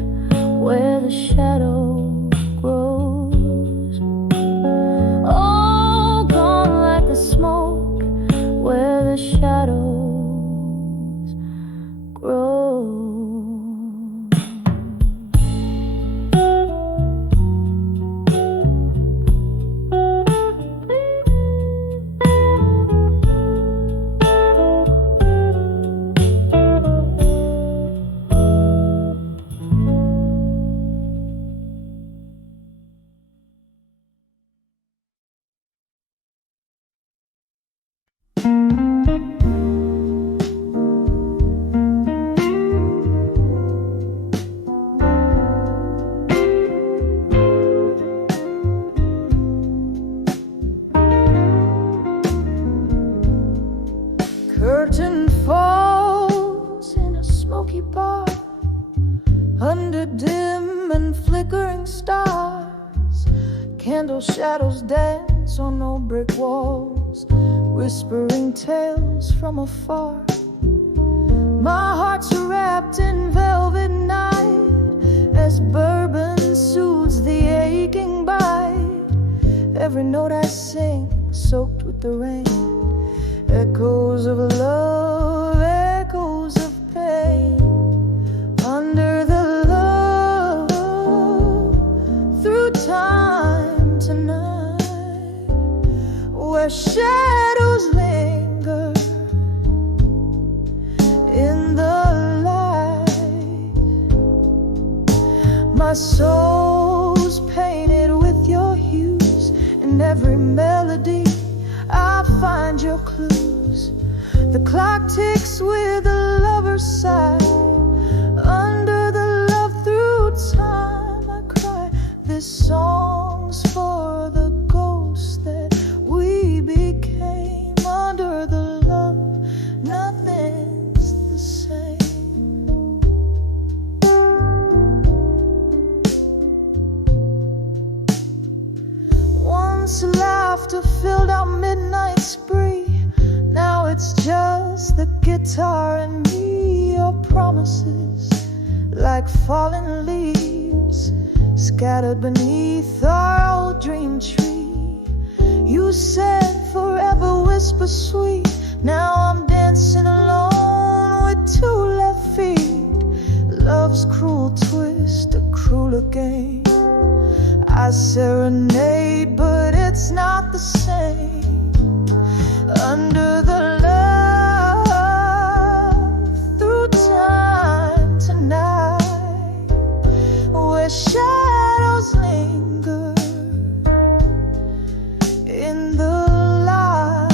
where the shadow grows. Oh, gone like the smoke where the shadows grow. Curtain falls in a smoky bar, under dim and flickering stars. Candle shadows dance on old brick walls, whispering tales from afar. My heart's wrapped in velvet night as bourbon soothes the aching bite. Every note I sing soaked with the rain, echoes of love, echoes of pain. Under the love, through time tonight, where shadows linger in the light. My soul's painted with your hues, in every melody I find your clues. The clock ticks with a lover's sigh. Under the love through time I cry. This song's for the ghosts that we became. Under the love, nothing's the same. Once laughter filled our midnight spree. Now it's just the guitar and me. Your promises, like fallen leaves, scattered beneath our old dream tree. You said forever, whisper sweet. Now I'm dancing alone with two left feet. Love's cruel twist, a crueler game. I serenade, but it's not the same. Under the love, through time tonight, where shadows linger in the light.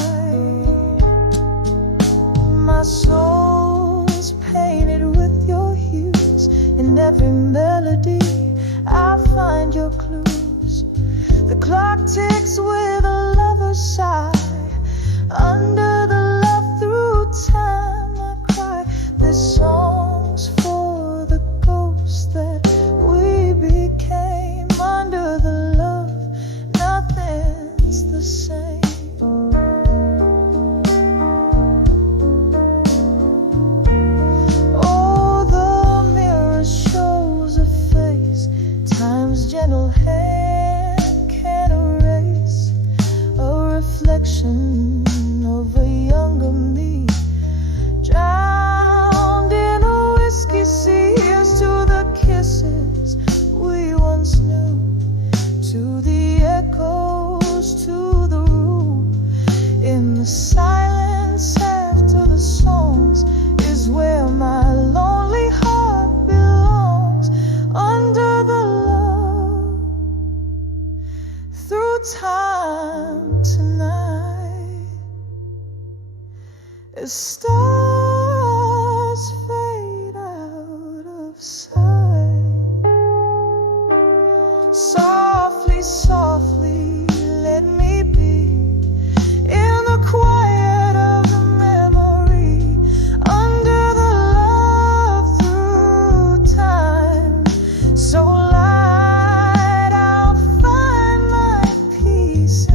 My soul's painted with your hues, in every melody I find your clues. The clock ticks with a lover's sigh. Under the love through time I cry. This song's for the ghosts that we became. Under the love, nothing's the same. Oh, the mirror shows a face time's gentle hand can erase. A reflection of a younger me, drowned in a whiskey sea. Here's to the kisses we once knew, to the echoes, to the room. In the silence after the songs is where my lonely heart belongs. Under the love, through time tonight, as stars fade out of sight. Softly, softly, let me be in the quiet of the memory. Under the love through time, so light I'll find my peace.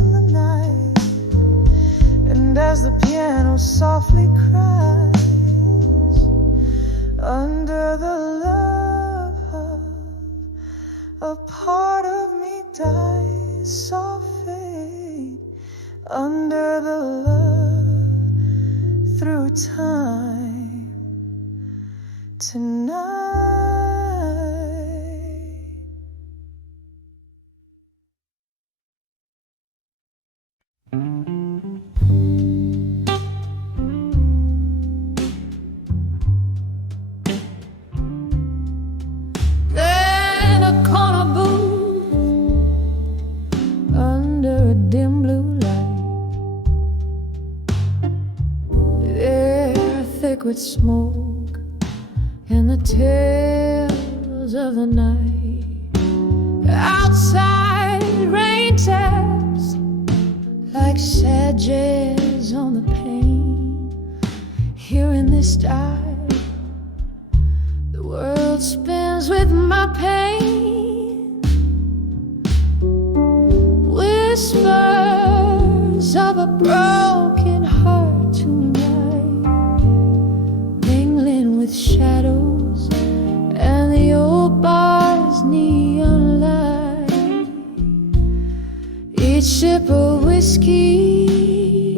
part of me dies, soft fade under the love through time tonight. In a corner booth under a dim blue light, they're thick with smoke and the tales of the night. Outside, rain taps like sad jazz on the pane. Here in this dive, the world spins with my pain. Whispers of a broken heart tonight, mingling with shadows and the old bar's neon light. Each sip of whiskey,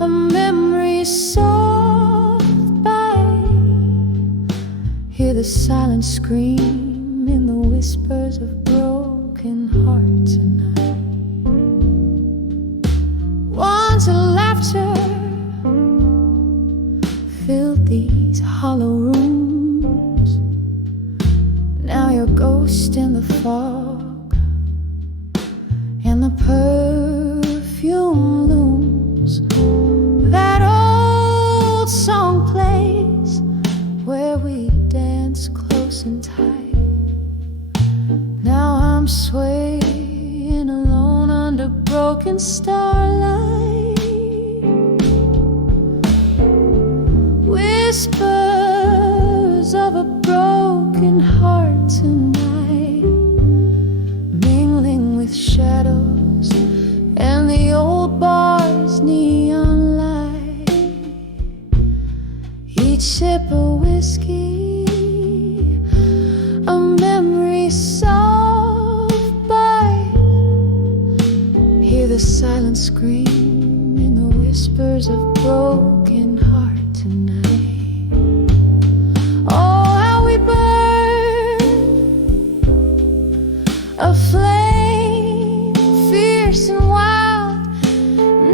a memory soft bite. Hear the silent scream in the whispers of broken heart tonight. Once laughter filled these hollow rooms. Now you're a ghost in the fog, and the perfume looms. That old song plays where we dance close and tight. Now I'm swaying alone under broken starlight. Whispers of a broken heart tonight, mingling with shadows and the old bar's neon light. Each sip of whiskey, a memory soft bite. Hear the silent scream in the whispers of broken heart tonight. Oh, how we burn, a flame fierce and wild,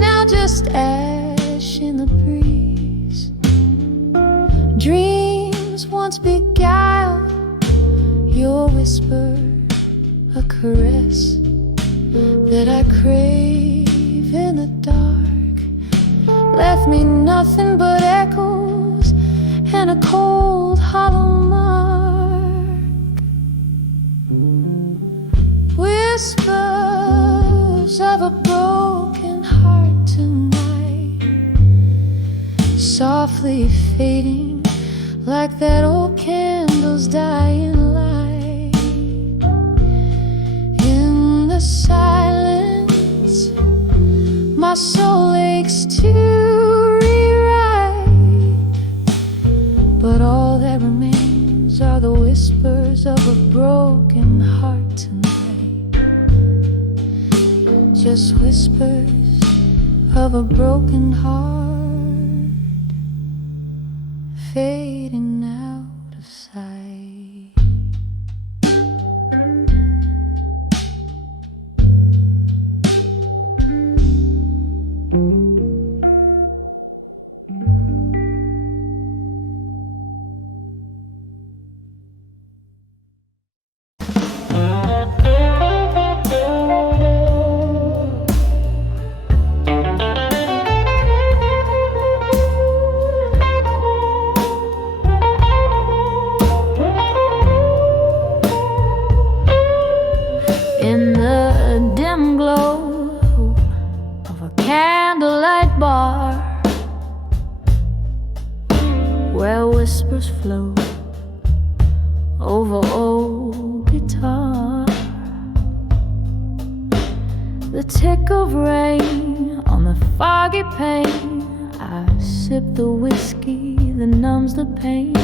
now just ash in the breeze. Dreams once beguiled, your whisper, a caress that I crave in the dark, left me nothing but echoes and a cold hollow mark. Whispers of a broken heart tonight, softly fading like that old candle's dying light. In the silence, my soul aches to rewrite, but all that remains are the whispers of a broken heart tonight. Just whispers of a broken heart fading out of sight. In the dim glow of a candlelight bar, where whispers flow over old guitar, the tick of rain on the foggy pane. I sip the whiskey that numbs the pain.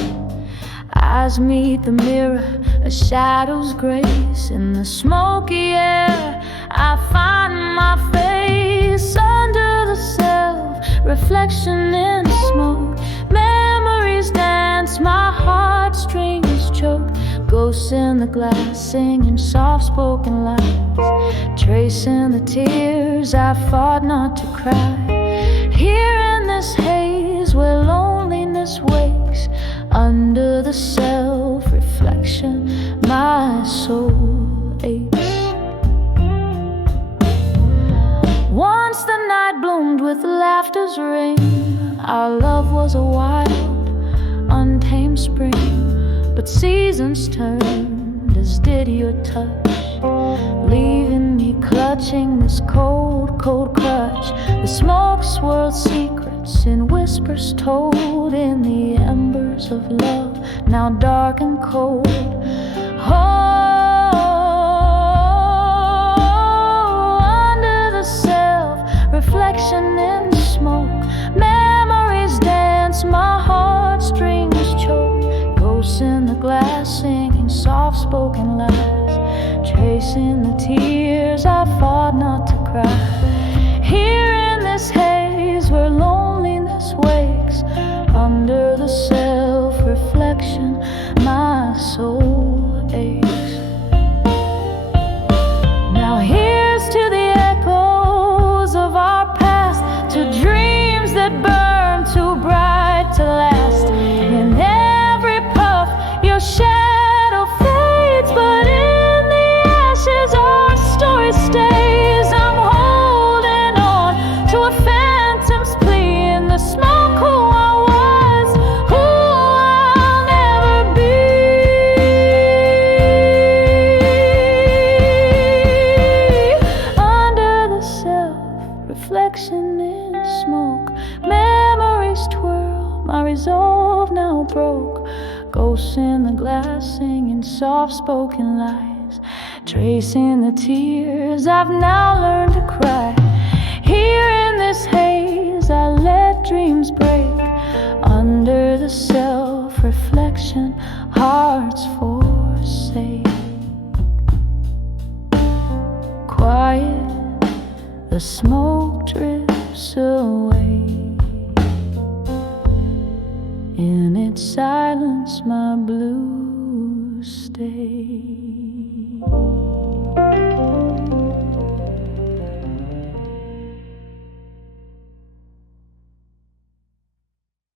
Eyes meet the mirror, a shadow's grace in the smoky air. I find my face under the self-reflection in the smoke. Memories dance, my heartstrings choke. Ghosts in the glass singing soft-spoken lies, tracing the tears I fought not to cry. Here in this haze where loneliness wakes, under the self-reflection my soul aches. Once the night bloomed with laughter's ring, our love was a wild, untamed spring. But seasons turned, as did your touch, leaving me clutching this cold, cold crutch. The smoke swirled secrets in whispers told in the embers of love, now dark and cold. Under the self-reflection in the smoke, memories dance, my heartstrings choke. Ghosts in the glass singing soft-spoken lies, tracing the tears I fought not to cry. Here in this haze where loneliness wakes, under the self-reflection my soul aches. Now here's to the echoes of our past, to dreams that burn too bright to last. In every puff your shadow fades, but in the ashes our story stays. I'm holding on to a phantom's plea in the smoke. Who I was, who I'll never be. Under the self-reflection in smoke, memories twirl, my resolve now broke. Ghosts in the glass singing soft-spoken lies, tracing the tears I've now learned to cry. Here in this haze I let dreams break, under the self-reflection hearts forsake. Quiet, the smoke drifts away. In its silence my blues stay.